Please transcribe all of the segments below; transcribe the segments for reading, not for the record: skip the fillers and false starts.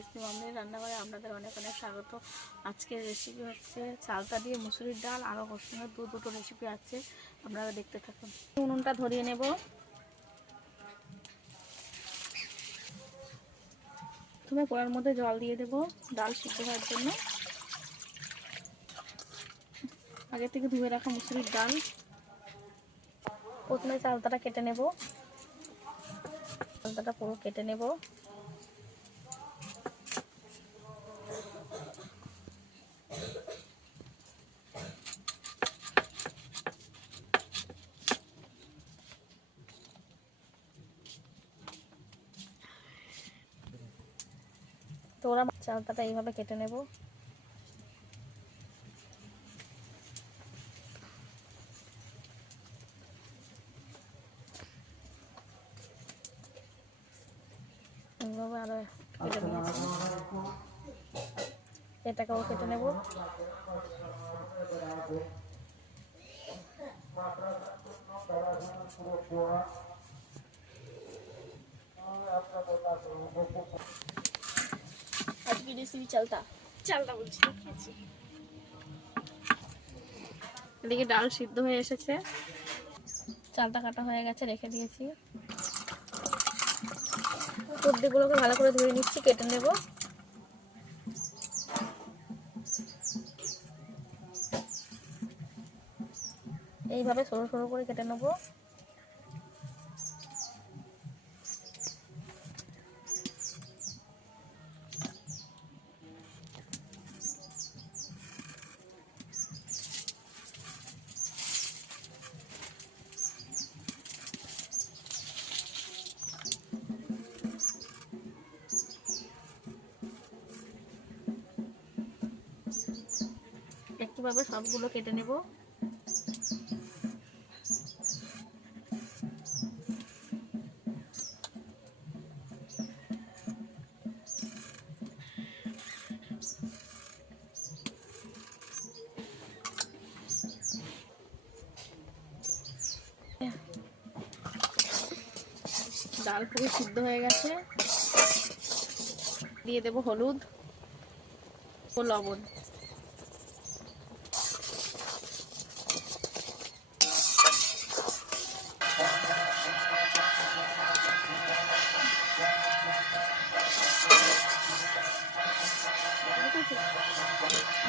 SP মামনির রান্নাঘরে আপনাদের অনেক অনেক স্বাগত। আজকের রেসিপি হচ্ছে চালতা দিয়ে মুসুরির ডাল, আরও ওর সঙ্গে দুটো রেসিপি আছে, আপনারা দেখতে থাকুন। উনুনটা ধরিয়ে নেব। প্রথমে কড়ার মধ্যে জল দিয়ে দেব ডাল সিদ্ধ হওয়ার জন্য। আগে থেকে ধুয়ে রাখা মুসুরির ডাল। প্রথমে চালতাটা কেটে নেব, চালতাটা পুরো কেটে নেব। তো ওরা চালতাটা এইভাবে কেটে নেব। এইভাবে আরো কেটে নিয়েছি, এটাকেও কেটে নেব। আজকে রেসিপি চালতা বলছি। এদিকে ডাল সিদ্ধ হয়ে এসেছে, চালটা কাটা হয়ে গেছে, রেখে দিয়েছি। সবজিগুলোকে ভালো করে ধুয়ে নিচ্ছি, কেটে নেব। এইভাবে সরু সরু করে কেটে নেব। একইভাবে সবগুলো কেটে নেব। ডাল পুরো সিদ্ধ হয়ে গেছে, দিয়ে দেব হলুদ ও লবণ।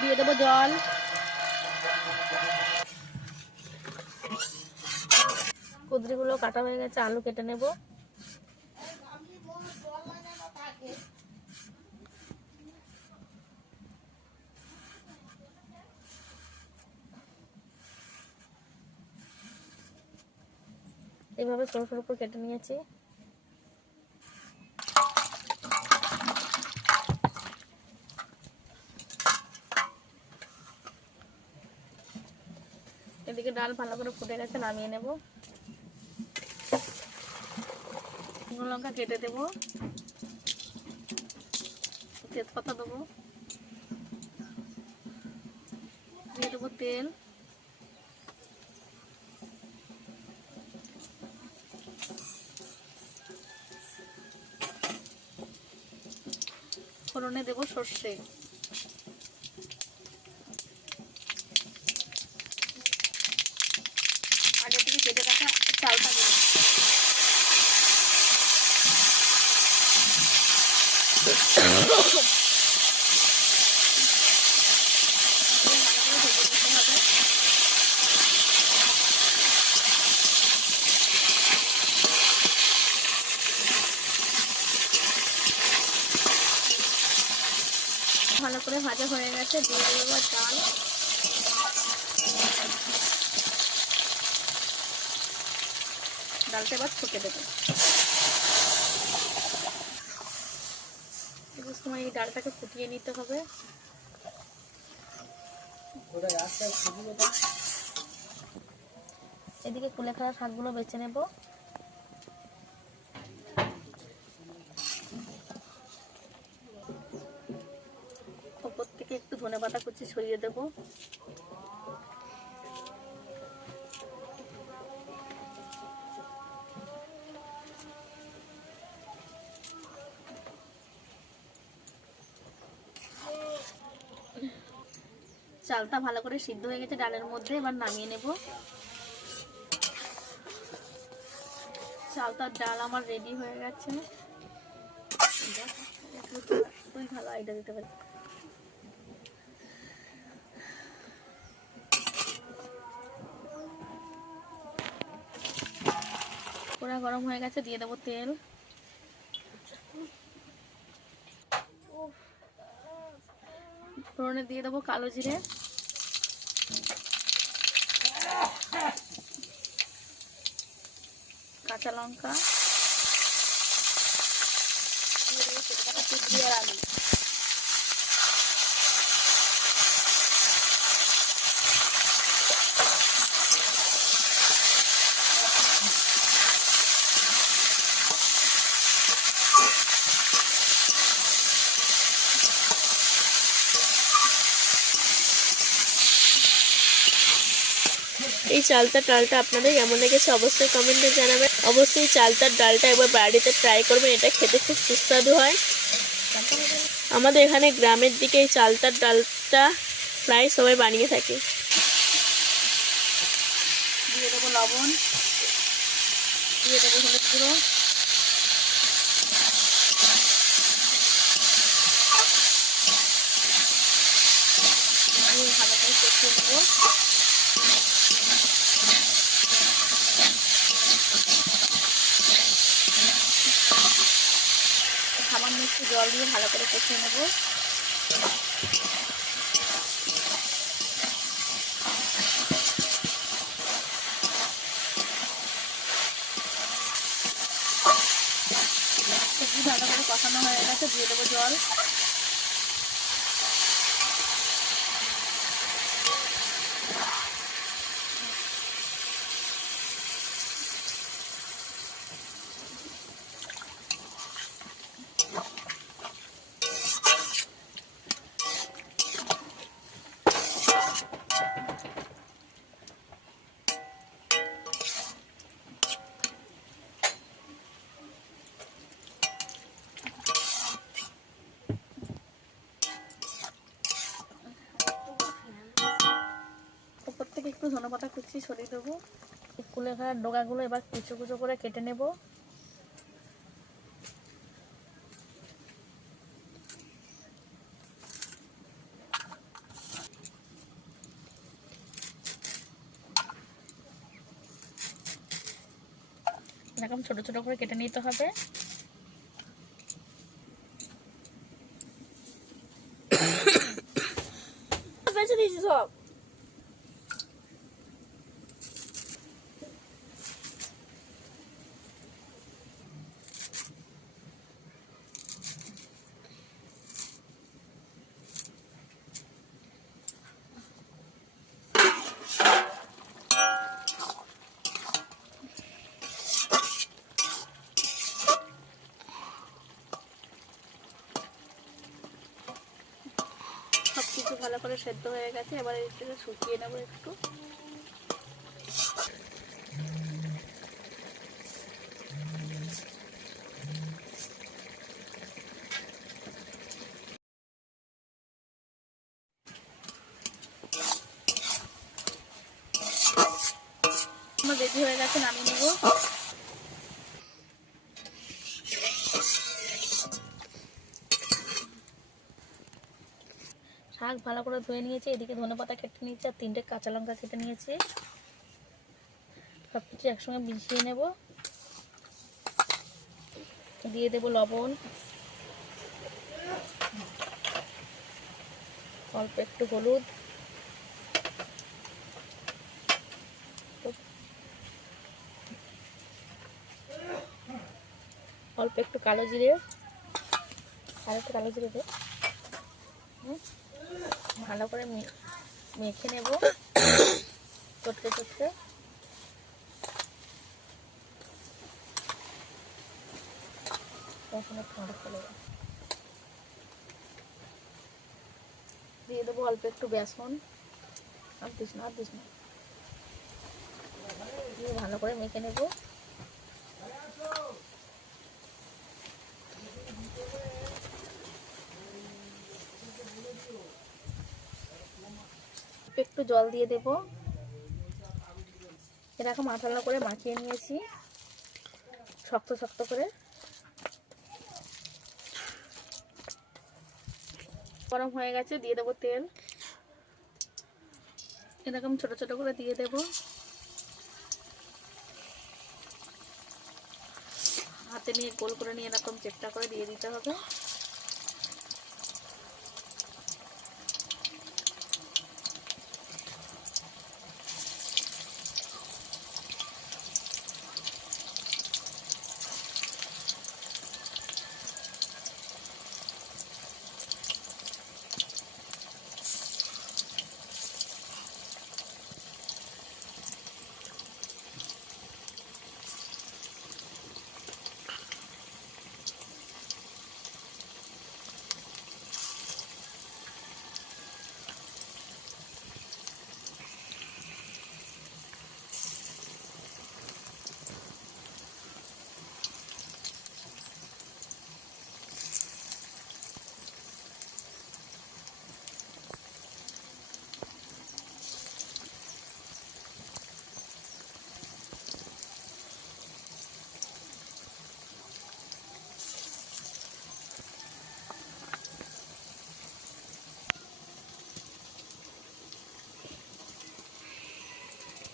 দিয়ে দেব জল। কুদরিগুলো কাটা হয়ে গেছে, আলু কেটে নেব। এইভাবে সরু সরু করে কেটে নিয়েছি। এদিকে ডাল ভালো করে ফুটে গেছে, নামিয়ে নেব। শুকনো লঙ্কা কেটে দেব, তেজপাতা দেবো, দিয়ে দেবো তেল, ফোড়নে দেব সর্ষে, আগে থেকে কেটে রাখা চালটা দেব। ভালো করে ভাজা হয়ে গেছে, দিয়ে দেবো এবার ডাল। ডালটা এবার ফুটে দেবো। এই সময় এই ডালটাকে ফুটিয়ে নিতে হবে। এদিকে কুলেখাড়া শাকগুলো বেছে নেব। ওপর থেকে একটু ধনেপাতা কুচি ছড়িয়ে দেব। চালটা ভালো করে সিদ্ধ হয়ে গেছে ডালের মধ্যে, এবার নামিয়ে নেব। চালটার ডাল আমার রেডি হয়ে গেছে। তুই ভালো আইডিয়া দিতে পারি। কড়া গরম হয়ে গেছে, দিয়ে দেবো তেল। ফোড়নে দিয়ে দেবো কালো জিরে, কাঁচা লঙ্কা, দিয়ে দেবো কুচি আর আলু। এই চালতার ডালটা আপনাদের কেমন লেগেছে অবশ্যই কমেন্টে জানাবেন। অবশ্যই চালতার ডালটা একবার বাড়িতে ট্রাই করবেন, এটা খেতে খুব সুস্বাদু হয়। আমাদের এখানে গ্রামের দিকে এই চালতার ডালটা প্রায় সবাই বানিয়ে থাকে। দিয়ে দেবো লবণ, দিয়ে দেবো হলুদ গুঁড়ো, দিয়ে ভালো করে কষিয়ে নেবো। সামান্য একটু জল দিয়ে ভালো করে কষিয়ে নেবো। সবজি ভালো করে কষানো হয়ে গেছে, দিয়ে দেবো জল। উপর থেকে একটু ধনেপাতা কুচি ছড়িয়ে দেবো। কুলেখাড়ার ডগাগুলো এবার কুচো কুচো করে কেটে নেব। এরকম ছোট ছোট করে কেটে নিতে হবে। বেঁচে দিয়েছি সব। সব কিছু ভালো করে সেদ্ধ হয়ে গেছে, এবার এটাকে শুকিয়ে নেবো একটু। আমার রেডি হয়ে গেছে, নামিয়ে নেবো। শাক ভালো করে ধুয়ে নিয়েছি, এদিকে ধনেপাতা কেটে নিয়েছি আর 3টে কাঁচা লঙ্কা কেটে নিয়েছি। সব কিছু একসঙ্গে মিশিয়ে নেব। দিয়ে দেবো লবণ, অল্প একটু হলুদ, অল্প একটু কালো জিরে, আর একটু কালো জিরে দে। ভালো করে মেখে নেব চটকে চটকে। দিয়ে দেবো অল্প একটু বেসন, আর দিস না দিয়ে ভালো করে মেখে নেব। একটু জল দিয়ে দেব। এরকম আঠালো করে মাখিয়ে নিয়েছি, শক্ত শক্ত করে। গরম হয়ে গেছে, দিয়ে দেবো তেল। এরকম ছোট ছোট করে দিয়ে দেব। হাতে নিয়ে গোল করে নিয়ে এরকম চেপটা করে দিয়ে দিতে হবে।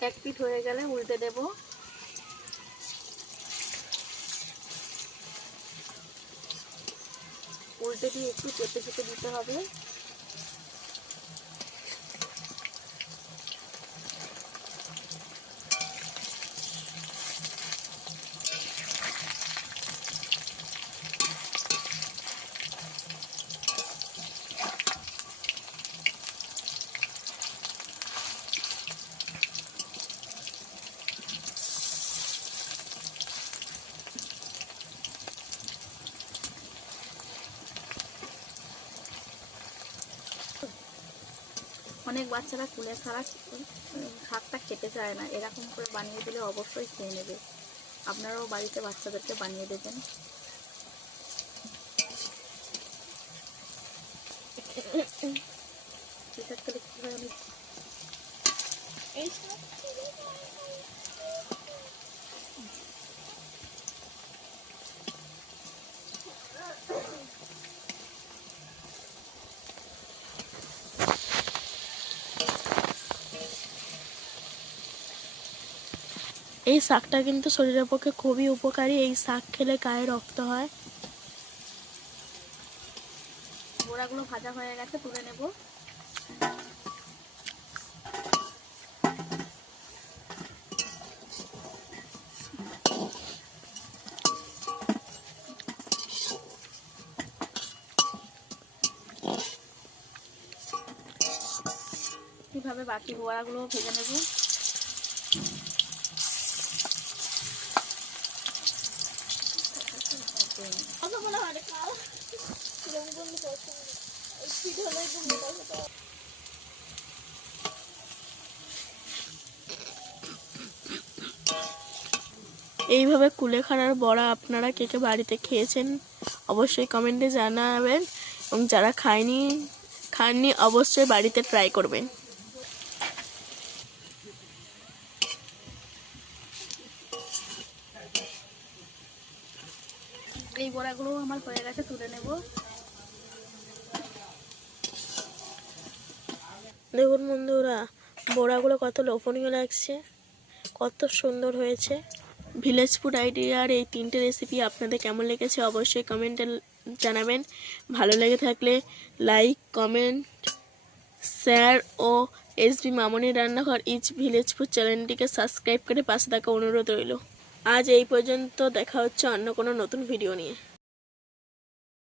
এক পিঠ হয়ে গেলে উল্টে দেব। উল্টে দিয়ে একটু চেপে চেপে দিতে হবে। অনেক বাচ্চারা কুলে খাড়া শাকটা খেতে চায় না, এরকম করে বানিয়ে দিলে অবশ্যই খেয়ে নেবে। আপনারাও বাড়িতে বাচ্চাদেরকে বানিয়ে দেবেন। এই শাকটা কিন্তু শরীরের পক্ষে খুবই উপকারী। এই শাক খেলে গায়ে রক্ত হয়। বড়াগুলো ভাজা হয়ে গেছে, তুলে নেব। এইভাবে বাকি বড়াগুলো ভেজে নেব। এইভাবে কুলেখাড়ার বড়া আপনারা কে কে বাড়িতে খেয়েছেন অবশ্যই কমেন্টে জানাবেন, এবং যারা খাননি অবশ্যই বাড়িতে ট্রাই করবেন। এই বড়াগুলো আমার হয়ে গেছে, তুলে নেব। দেখুন বন্ধুরা, বড়াগুলো কত লোভনীয় লাগছে, কত সুন্দর হয়েছে। ভিলেজ ফুড আইডিয়ার এই 3টে রেসিপি আপনাদের কেমন লেগেছে অবশ্যই কমেন্টে জানাবেন। ভালো লেগে থাকলে লাইক, কমেন্ট, শেয়ার ও এসবি মামনি রান্নাঘর ইজ ভিলেজ ফুড চ্যানেলটিকে সাবস্ক্রাইব করে পাশে থাকা অনুরোধ রইল। আজ এই পর্যন্ত, দেখা হচ্ছে অন্য কোনো নতুন ভিডিও নিয়ে।